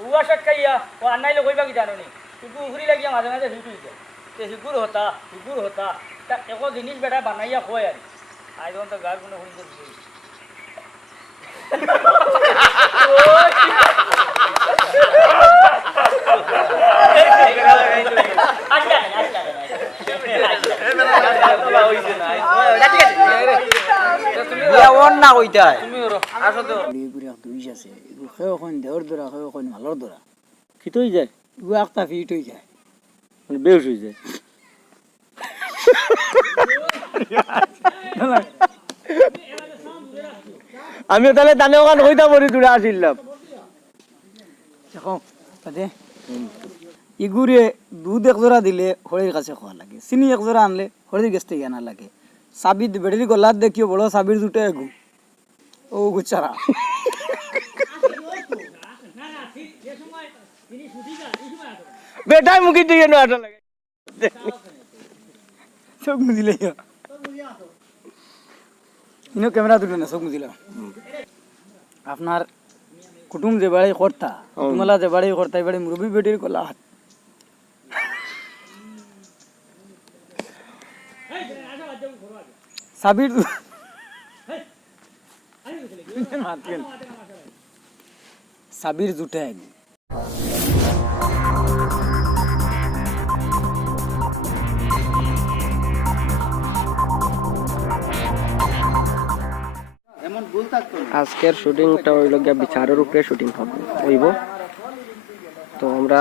উয়া shot খাইয়া ও আনাইলে কইবা কি জানো নি কিন্তু উখরি লাগিয়া মাঝে মাঝে হিট হইছে তে হিগুর হতা তা একো জিনিস বেটা বানাইয়া কয় আর আইজন তো গার কোনো হইছে না কইতাই তুমি আসো তো লিগুরি এক দুইশ আছে এগুলো খেয়ে ওখান দেওয়ার দরা খেয়ে ওখান মালর দরা কি হই যায় এগুলো একটা ফিট হয়ে যায় মানে বেহুশ হই যায় আমিও তাহলে দানে ওখান হইতা পড়ি দূরে আসিলাম দেখো তাতে ইগুরে দুধ এক জোড়া দিলে হরির কাছে খাওয়া লাগে চিনি এক জোড়া আনলে হরির কাছ থেকে আনা লাগে চাবি বেটারি গলার দেখিও বড় চাবির দুটো এগু ও গুচারা বেটাই মুখি দিয়ে নো আটা লাগে চোখ মুজিলে ইনো ক্যামেরা দুটো না চোখ মুজিলে আপনার কুটুম যে বাড়ি করতা কুটুমলা যে বাড়ি করতা এবারে মুরব্বী বেটির গলা হাত সাবির সাবির জুটে আজকের শুটিংটা হইল গিয়া বিচারের উপরে শুটিং হইব তো আমরা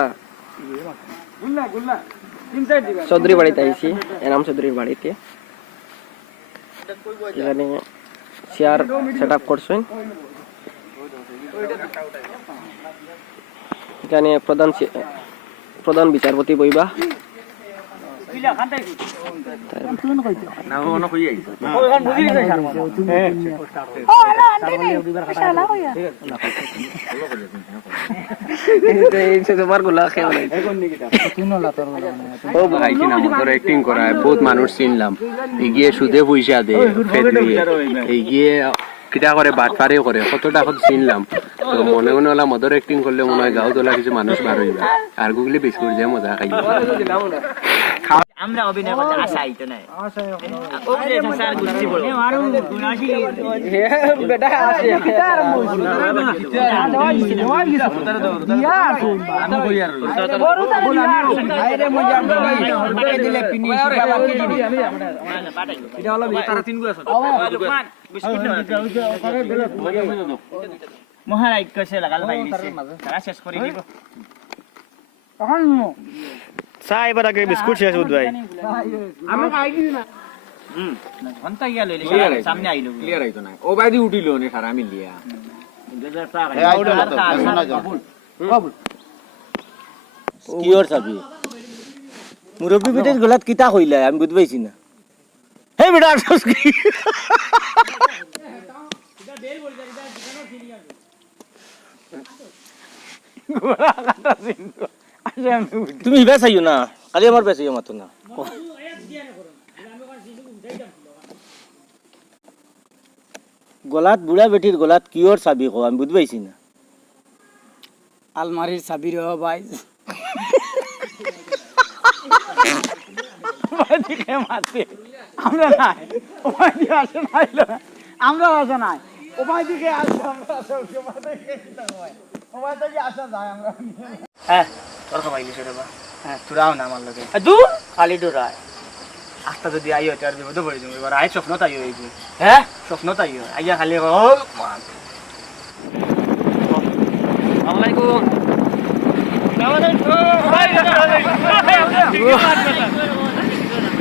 চৌধুরী বাড়িতে আইছি এনাম চৌধুরীর বাড়িতে এখানে চেয়ার সেট আপ করছেন এখানে প্রধান বিচারপতি বইবা বহুত মানুষ চিনলাম এগিয়ে সুদে পয়সা দে এগিয়ে কিটা করে বাটপারে করে কতটা কত চিনলাম তো মনে মনে হলাম মদর অ্যাক্টিং করলে মনে হয় গাঁও তোলা কিছু মানুষ বার হইবে আর গুগলি বিস্কুট দিয়ে মজা খাই আমরা অভিনয় করতে আশা আইতো না অভিনয় স্যার গুষ্টি বড় আরো গুনাশি বেটা আসে আরে মজা বাটাই দিলে পিনি এটা হলো তারা তিন গু আছে লোকমান বিস্কুট না মহারাজ কইছে লাগাল ভাই দিছে তারা শেষ করে দিব তখন চা এবার আগে বিস্কুট শেষ হত ভাই আমি খাই দিই না ঘন্টা গিয়া লইলে সামনে আইলো ক্লিয়ার আইতো না ও বাইদি উঠিল নে সারা মিলিয়া কিয়র চাবি মুরব্বী বেটের গলাত কিতা কইলা আমি বুঝ পাইছি না হে বেটা আসছ কি তুমি হিবা চাইও না কালি আমার বেচাইও মাতো না গলাত বুড়া বেটির গলাত কিয়র চাবি কো আমি বুঝ পাইছি না আলমারির চাবির ভাই মারছে আমরা নাই ওপাই দিকে আসে নাই আমরা আসে নাই ওপাই দিকে আসে আমরা ওপাই থেকে আসা যায় আমরা হ্যাঁ তোর সবাই লিখে দেবা হ্যাঁ তোরাও না আমার লগে দূর খালি ডরায় আস্তা যদি আইও তার বিপদে পড়ে যাবো এবার আই স্বপ্ন তাইও এই যে হ্যাঁ স্বপ্ন তাইও আইয়া খালি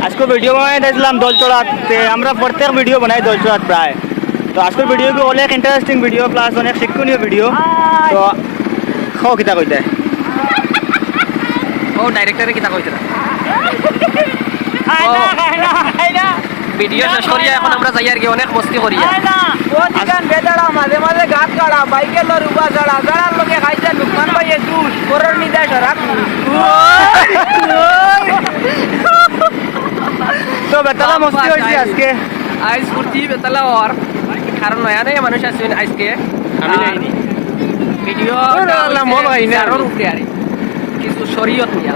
আজকে ভিডিও বানাইছিলাম দলচড়াতে আমরা প্রত্যেক ভিডিও বানাই দলচড়াত প্রায় তো আজকের ভিডিও অনেক ইন্টারেস্টিং ভিডিও প্লাস অনেক শিক্ষণীয় ভিডিও তো খাও কিতা কইতে ও ডাইরেক্টরে কিতা কইতরা ভিডিও শেষ করিয়া এখন আমরা যাই আর কি অনেক মস্তি করিয়া ও দিগান বেদাড়া মাঝে মাঝে গাত কাড়া বাইকে লর উবা জড়া জড়ার লোকে খাইছে লুকমান ভাই একটু করর নিদায় সরাক তো বেতালা মস্তি হইছে আজকে আইস ফুর্তি বেতালা আর কারণ নয়া নয়া মানুষ আছেন আজকে আমি নাইনি ভিডিও মন হয় না বিচারের উপরে আর কিছু শরীয়ত নিয়া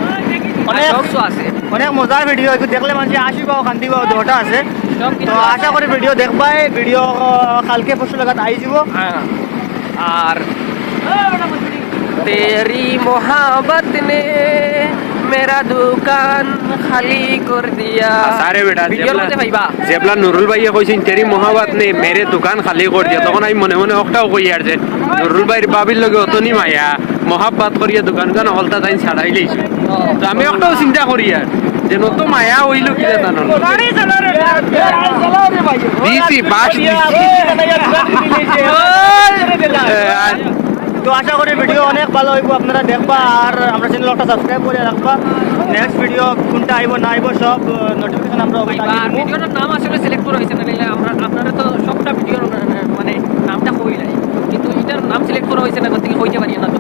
অনেক জোকসও আছে অনেক মজার ভিডিও একটু দেখলে মানুষ আসি পাও শান্তি পাও দুটা আছে সব তো কিছু আশা করি ভিডিও দেখবাই ভিডিও কালকে পরশু লাগাত আই যাব হ্যাঁ আর তেরি মোহাব্বত নে মেরা দোকান খালি কর দিয়া আরে বেটা ভিডিওর মধ্যে ভাইবা যেবলা নুরুল ভাইয়ে কইছেন তেরি মহাবাত নেই মেরে দোকান খালি কর দিয়া তখন আমি মনে মনে একটাও কই আর যে নুরুল ভাইয়ের বাবির লগে অতনি মায়া মহাব্বাত করিয়া দোকান গান হলতা তাই ছাড়াই লইছে তো আমি একটাও চিন্তা করি আর যে নত মায়া হইল কি জানো দিছি বাস তো আশা করি ভিডিও অনেক ভালো হইব আপনারা দেখবা আর আমরা চ্যানেলটা সাবস্ক্রাইব করে রাখবা নেক্সট ভিডিও কোনটা আইব না আইব সব নোটিফিকেশন আমরা আর ভিডিওটার নাম আসলে সিলেক্ট করা হয়েছে না নাইলে আমরা আপনারা তো সবটা ভিডিওর মানে নামটা কই নাই কিন্তু এটার নাম সিলেক্ট করা হয়েছে না কোথেকে হইতে পারি না তো